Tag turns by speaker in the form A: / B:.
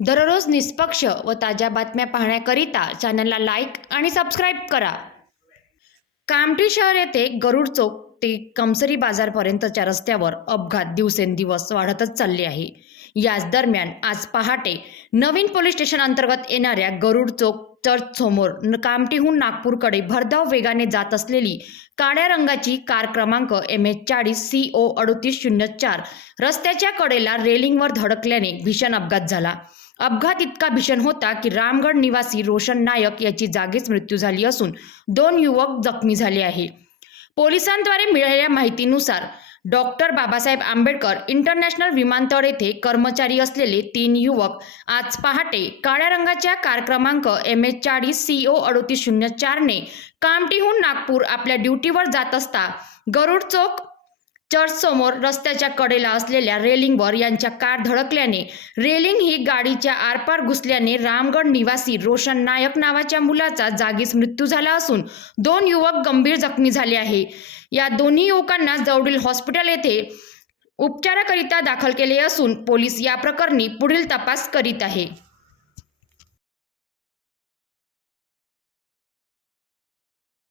A: दररोज निष्पक्ष व ताज्या बातम्या पाहण्याकरिता चॅनलला लाईक आणि सबस्क्राईब करा. कामठी शहर येथे गरुड चौक ते कमसरी बाजारपर्यंतच्या रस्त्यावर अपघात दिवसेंदिवस वाढतच चालले आहे. याच दरम्यान आज पहाटे नवीन पोलीस स्टेशन अंतर्गत येणाऱ्या गरुड चौक चर्च समोर कामठीहून नागपूरकडे भरधाव वेगाने जात असलेली काळ्या रंगाची कार क्रमांक एम एच चाळीस सी ओ अडतीस शून्य चार रस्त्याच्या कडेला रेलिंगवर धडकल्याने भीषण अपघात झाला. अपघात इतका भीषण होता की रामगड निवासी रोशन नायक याची जागीच मृत्यू झाली असून दोन युवक जखमी झाले आहे. पोलिसांद्वारे मिळालेल्या माहितीनुसार डॉक्टर बाबासाहेब आंबेडकर इंटरनॅशनल विमानतळ येथे कर्मचारी असलेले तीन युवक आज पहाटे काळ्या रंगाच्या कार क्रमांक एम एच चाळीस सी ओ अडोतीस शून्य चारने कामटीहून नागपूर आपल्या ड्युटीवर जात असता गरुड चौक चर्च समोर रस्त्याच्या कडेला असलेल्या रेलिंगवर यांच्या कार धडकल्याने रेलिंग ही गाडीच्या आरपार घुसल्याने रामगड निवासी रोशन नायक नावाच्या मुलाचा जागीच मृत्यू झाला असून दोन युवक गंभीर जखमी झाले आहे. या दोन्ही युवकांना जवळील हॉस्पिटल येथे उपचाराकरिता दाखल केले असून पोलीस या प्रकरणी पुढील तपास करीत आहे.